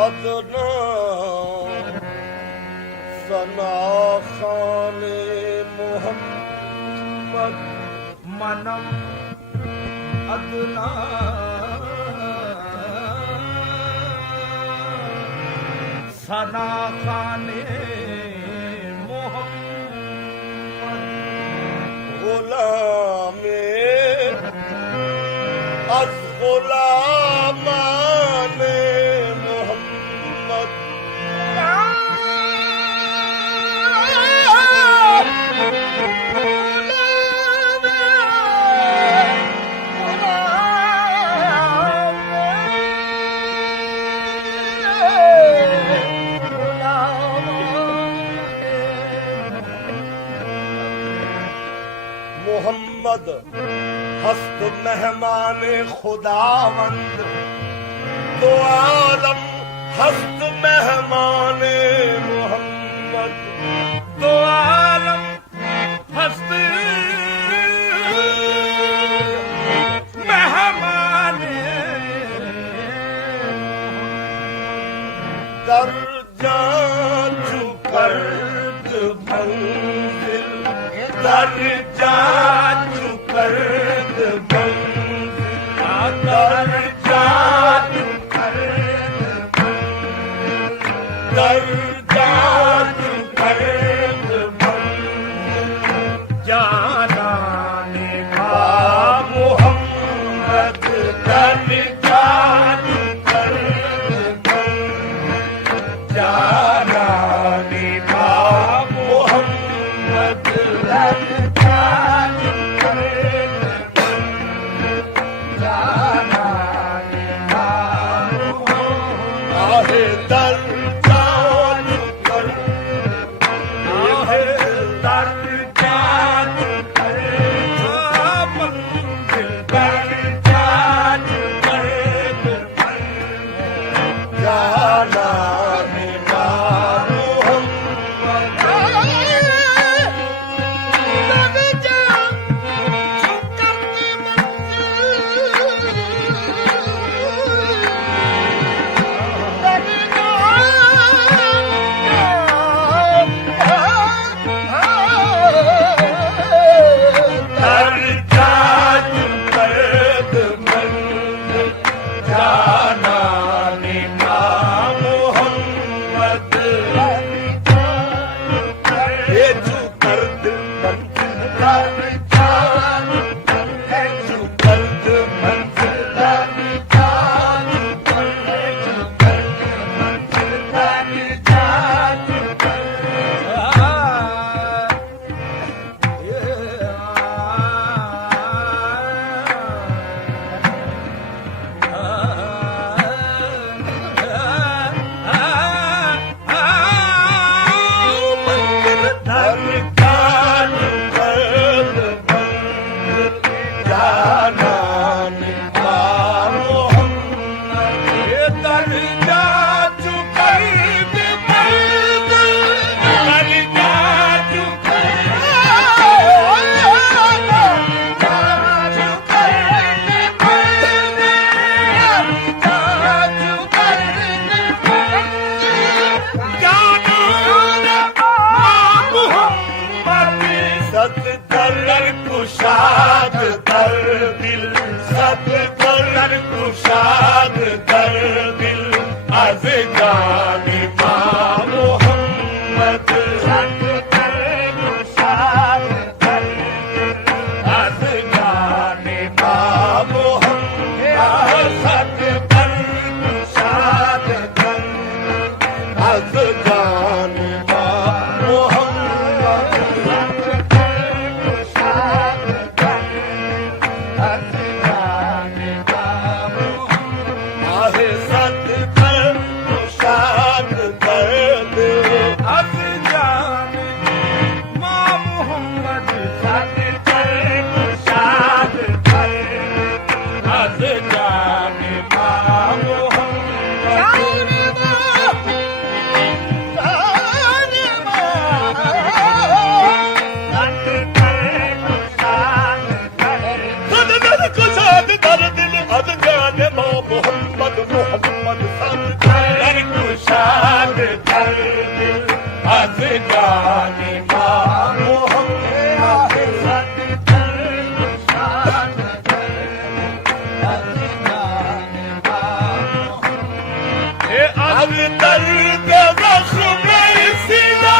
अदना सना खाने मोहम्मद मनम अदना सना खाने मोहम्मद गुलामे अज गुलामाने मोहम्मद मोहम्मद हस्त मेहमाने खुदावंद तो आलम हस्त मेहमाने मोहम्मद तो आलम हस्त मेहमाने दर्जा चुकर मंजिल दर्जा चुकर दर्जा चुकर दर्जा चुकर जाना का मोहम्मद दर्जा चुकर जाना का मोहम्मद दर्जा चुकर जाना आहे दर्जा चुकर आहे दर्जा चुकर मंजिल दर्जा चुकर जाना कुशाद कर दिल सब कर कुशाद कर दिल अज जाने पा मोहम्मद सब कर कुशाद कर दिल अज जाने पा मोहम्मद सब कर कुशाद कर अज जाने पा मोहम्मद मोहम्मद मोहम्मद अब दर्द जख्म सिला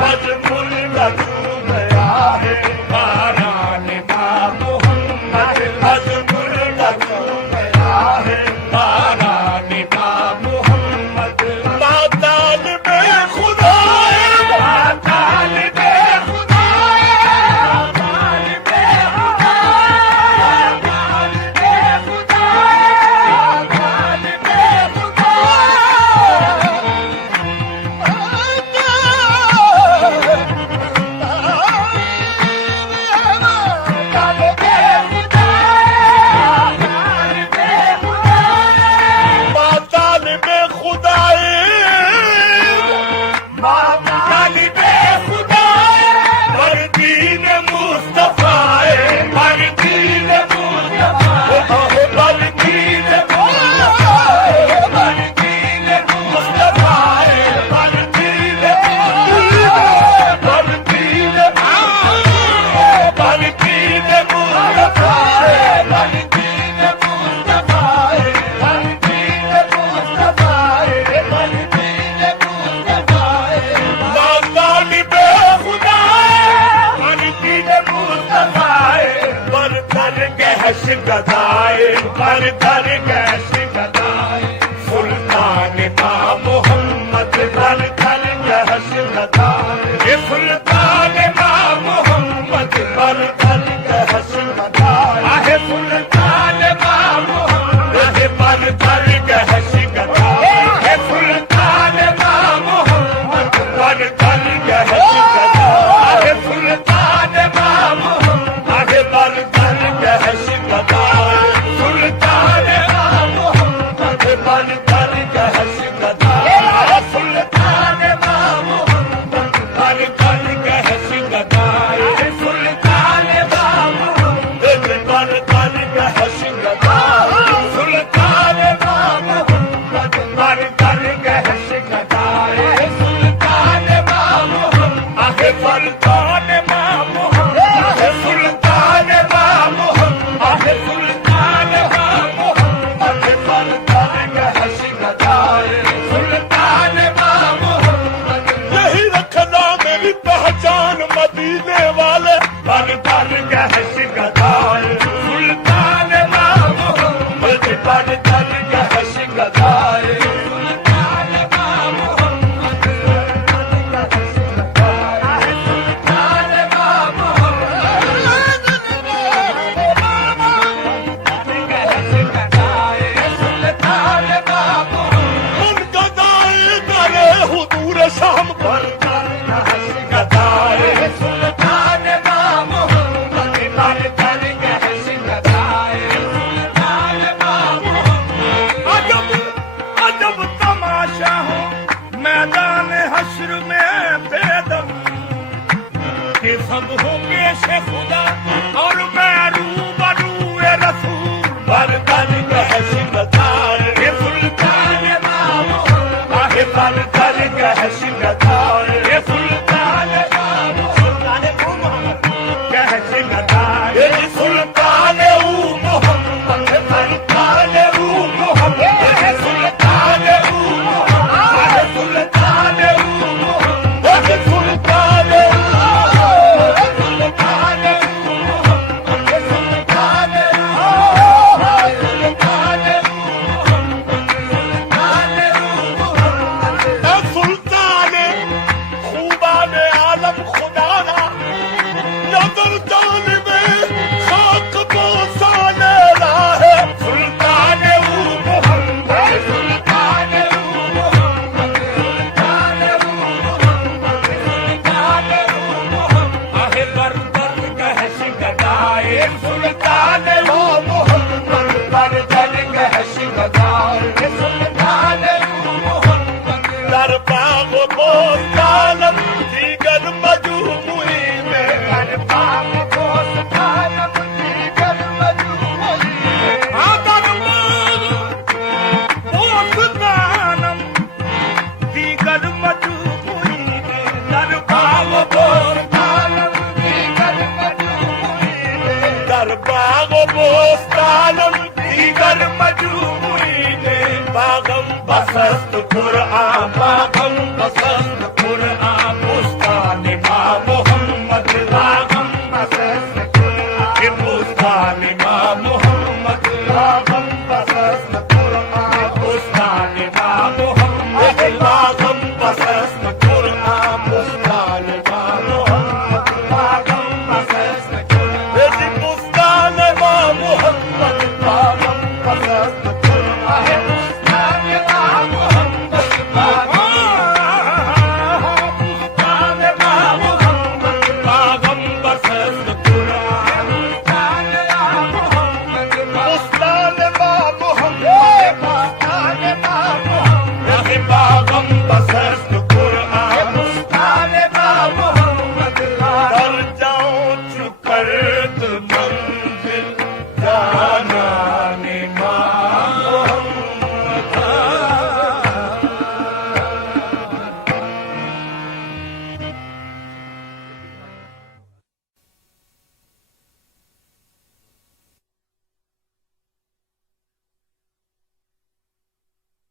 मजमुल रखू गया है बाराने का मोहम्मद मजमुल रखू गया है बाराने का मोहम्मद माताल में खुदा ताल बे खुदा ताल बे खुदा ताल बे खुदा ताल बे खुदा माताल में खुदाई तालिबे खुदा बरदीन मुस्तफाए बरदीन मुस्तफा बरदीन बरदीन मुस्तफाए बरदीन बरदीन बरदीन मुस्तफाए बरदीन मुस्तफा बरदीन मुस्तफा बरदीन मुस्तफा माताल में खुदाई बरदीन मुस्तफाए बरदर गहश गदाए बरदर गहश गदाए सुल्तान का मोहम्मद बरदर गहश गदाए ये सुल्तान का मोहम्मद बरदर गहश गदाए आहे सुल्तान बा मोहम्मद ये बरदर गहश गदाए हे सुल्तान बा मोहम्मद बरदर गहश गदाए आहे सुल्तान बा मोहम्मद आगे बरदर गहश गदाए सुल्तान बा मोहम्मद बरदर गहश गदाए सुल्तान बा मोहम्मद बरदर गहश गदाए सुल्तान बा मोहम्मद बरदर गहश गदाए सुल्तान बा मोहम्मद बरदर गहश गदाए सुल्तान बा मोहम्मद आगे बरदर बा मोहम्मद सुल्तान बा मोहम्मद आगे सुल्तान बा मोहम्मद बरदर गहश गदाए सुल्तान बा मोहम्मद यही रखना मेरी पहचान मदीने वाले बरदर गहश गदाए सुल्तान बा मोहम्मद बरदर गहश गदाए सुल्तान बा मोहम्मद सुल्तान बा मोहम्मद सुल्तान बा मोहम्मद मन गदाए करे हुजूर शाम बरदर गहश गदाए सुल्तान बा मोहम्मद बरदर गहश गदाए सुल्तान बा मोहम्मद अजब अजब तमाशा हो मैदान हश्र में बेदम के सब हो पेश खुदा और मैं रूबरू रसूल बरदर गहश गदाए ये सुल्तान बा मोहम्मद आगे बरदर गहश गदाए ये सुल्तान बा मोहम्मद गहश गदाए ये सुल्तान ऊ मोहम्मद बरदर ऊ मोहम्मद ये सुल्तान ऊ मोहम्मद ये सुल्तान ऊ मोहम्मद ये सुल्तान सुल्तान खूबा ने आलम खुदा ना नजर जान में खाक बोसान है सुल्तान ऊ मोहम्मद सुल्तान मोहम्मद सुल्तान मोहम्मद सुल्तान मोहम्मद आहे बरदर गहश गदाए सुल्तान मोहम्मद बरदर गहश गदाए सुल्तान मोहम्मद दर बाग बोस्तानम दीगर मजूमुई में दर बाग बोस्तानम दीगर मजूमुई में दर बाग बोस्तानम दीगर मजूमुई में दर बाग बोस्तानम दीगर मजूमुई में दर बाग बोस्तानम दीगर मजूमुई में बागम बसस्त कुरआन बागम बसस्त